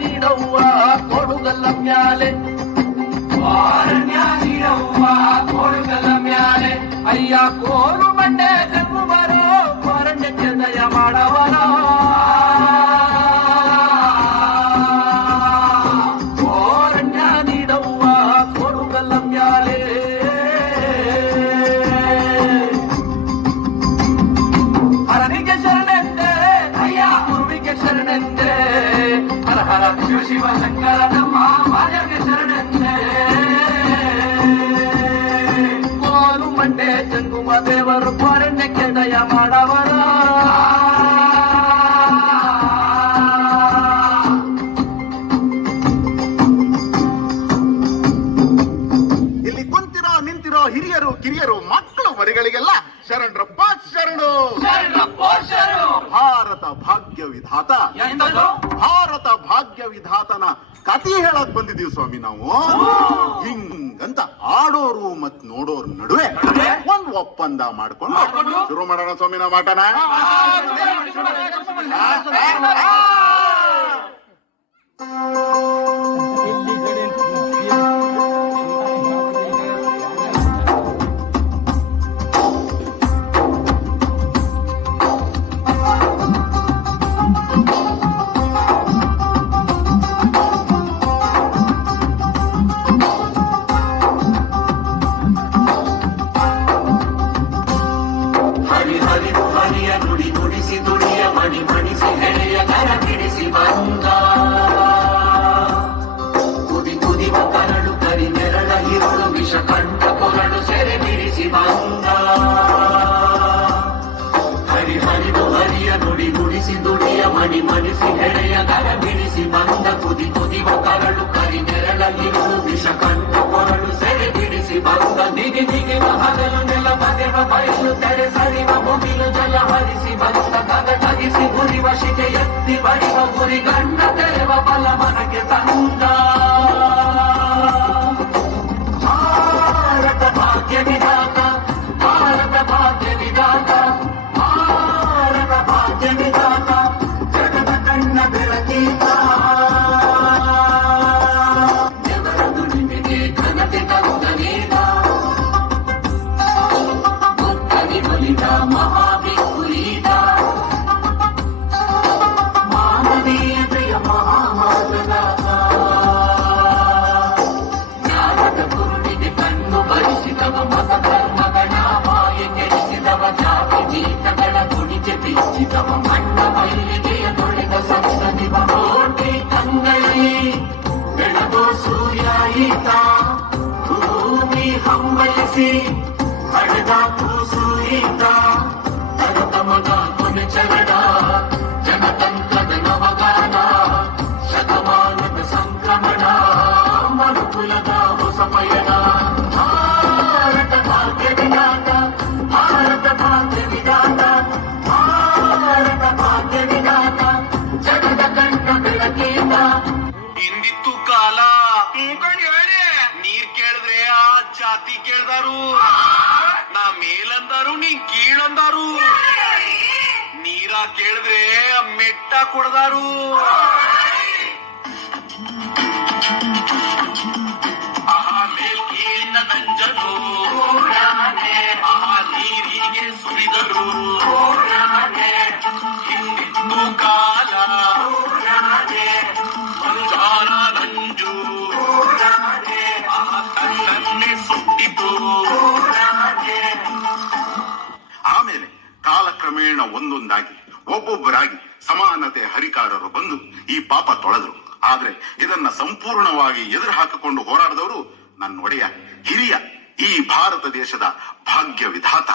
ನೀಡವ್ವ ಕೊಡುಗಲ್ಲ ಮ್ಯಾಲೆ ಕೊಡುಗಲ್ಲ ಮ್ಯಾಲೆ ಅಯ್ಯ ಕೋರು ಬಂಡೆ ಜನ್ಮವರ ಅರಣ್ಯಕ್ಕೆ ದಯ ಮಾಡವರ ಅರಣ್ಯ ನೀಡವ್ವ ಕೊಡುಗಲ್ಲ ಮ್ಯಾಲೆ ಹರನಿಗೆ ಶರಣೆಂದೆ ಅಯ್ಯ ಗುರುವಿಗೆ ಶರಣೆಂದೆ ಹರ ಹರ ಶಿವ ಶಿವ ಶಂಕರ ನಮ್ಮ ಮಾಯಗೆ ಶರಣೆಂದೆ ಕೋಲು ಮಂಡೆ ಜಂಗುಮ ದೇವರು ಅರಣ್ಯಕ್ಕೆ ದಯ ಮಾಡವರ ಇಲ್ಲಿ ಕುಂತಿರೋ ನಿಂತಿರೋ ಹಿರಿಯರು ಕಿರಿಯರು ಮಕ್ಕಳು ಮರಿಗಳಿಗೆಲ್ಲ ಶರಣರಪ್ಪ ಶರಣು. ಭಾರತ ಭಾಗ್ಯ ವಿಧಾತ ಭಾರತ ಭಾಗ್ಯ ವಿಧಾತನ ಕಥೆ ಹೇಳಕ್ ಬಂದಿದೀವಿ ಸ್ವಾಮಿ ನಾವು. ಹಿಂಗಂತ ಆಡೋರು ಮತ್ ನೋಡೋರ್ ನಡುವೆ ಒಂದ್ ಒಪ್ಪಂದ ಮಾಡ್ಕೊಂಡು ಶುರು ಮಾಡೋಣ ಸ್ವಾಮಿ ನಾವು ಆಟನ. ಹರಿಯ ನುಡಿ ನುಡಿಸಿ ದುಡಿಯ ಮಣಿ ಮಣಿಸಿ ಹೆಳೆಯ ಕರ ಕಿಡಿಸಿ ಬಂದ ಕುದಿ ಕುದಿವ ಕರಳು ಕರಿ ನೆರಳ ಇರುಳು ವಿಷ ಕಂಠ ಕೊರಳು ಸೆರೆ ಬಿಡಿಸಿ ಬಂದ ಹರಿಯ ನುಡಿ ನುಡಿಸಿ ದುಡಿಯ ಮಣಿ ಮಣಿಸಿ ಹೆಳೆಯ ಕರ ಬಿಡಿಸಿ ಬಂದ ಕುದಿ ಕುದಿವ ಕರಳು ಕರಿ ನೆರಳ ಇರುಳು ವಿಷ ಕಂಠ ಕೊರಳು ಸೆರೆ ಬಿಡಿಸಿ ಬಂದ ನಿಗಿ ನಿಗಿವ ಹಗಲು ನೆಲ ಬಗೆವ ಬಯಲು ತೆರೆ ಸರಿವ ಮುಗಿಲು ಜಲ ಹರಿಸಿ ಬಂದ ಕಗಟಗಿಸಿ ಗುರಿವ ಶಿಕೆ ಎತ್ತಿ ಬಡಿವ ಗುರಿ ಗಂಡ ತೆರೆವ ಬಲ ಮನಕ್ಕೆ ತಂದ ಭಾರತ ಭಾಗ್ಯ ವಿಧಾತ ಭಾರತ ಭಾಗ್ಯ ವಿಧಾತ ಭಾರತ ಭಾಗ್ಯ ವಿಧಾತ ಜಗದ ಕಣ್ಣ ಬೆಳಕೀತ ದೇವರ ದುಡಿಮೆಗೆ ಘನತೆ ತರುವುದನೇನ ಮಹಾಭಿಕುರೀತ ಮಾನವೀಯತೆಯ ಮಹಾಮಾರ್ಗದಾತ ಜ್ಞಾನದ ಗುರುವಿಗೆ ಕಣ್ಣು ಬರಿಸಿದವ ಮತ ಧರ್ಮಗಳ ಮಾಯ ಕೆಡಿಸಿದವ ಜಾತಿ ಗೀತಗಳ ಗುಣಿಗೆ ಬಿಚ್ಚಿದವ ಮಣ್ಣ ಮೈಲಿಗೆಯ ತೊಳೆದ ಸತ್ತ ನಿವ ಕೋಟಿ ಕಂಗಳಲ್ಲಿ ಬೆಳಗೋ ಸೂರ್ಯ ಈತ ಭೂಮಿ ಹಂಬಲಿಸಿ ಹಡೆದ ಕೂಸು ಈತ ತರತಮಗ ಕೊನೆ ಚರಡ ಜನತಂತ್ರದ ನವಗಾನ ಶತಮಾನದ ಸಂಕ್ರಮಣ ಮರುಕುಲದ ಹೊಸ ಪಯಣ ಭಾರತ ಭಾಗ್ಯ ವಿಧಾತ ಭಾರತ ಭಾಗ್ಯ ವಿಧಾತ ಭಾರತ ಭಾಗ್ಯ ವಿಧಾತ ಜಗದ ಕಣ್ಣ ಬೆಳಕೀತ. ಹಿಂದಿತ್ತು ಕಾಲ ನೀರ್ ಕೇಳಿದ್ರೆ ಆ ಜಾತಿ ಕೇಳ್ದಾರು, ನಾ ಮೇಲಂದಾರು ನೀ ಕೀಳಂದಾರು, ನೀರ ಕೇಳಿದ್ರೆ ಮೆಟ್ಟ ಕೊಡದಾರು. ಆಹಾ ಮೇಲ್ ಕೀಳಿನ ನಂಜರು ಆಹಾ ನೀರಿಗೆ ಸುರಿದರು. ಹಿಂದಿತ್ತು ಕಾಲ ಮಂಜಾನ ನಂಜು ತನ್ನನ್ನೇ ಸುಟ್ಟಿತು. ಆಮೇಲೆ ಕಾಲಕ್ರಮೇಣ ಒಂದೊಂದಾಗಿ ಒಬ್ಬೊಬ್ಬರಾಗಿ ಸಮಾನತೆ ಹರಿಕಾರರು ಬಂದು ಈ ಪಾಪ ತೊಳೆದ್ರು. ಆದ್ರೆ ಇದನ್ನ ಸಂಪೂರ್ಣವಾಗಿ ಎದುರು ಹಾಕಿಕೊಂಡು ಹೋರಾಡಿದವರು ನನ್ನ ಒಡೆಯ ಹಿರಿಯ ಈ ಭಾರತ ದೇಶದ ಭಾಗ್ಯ ವಿಧಾತ.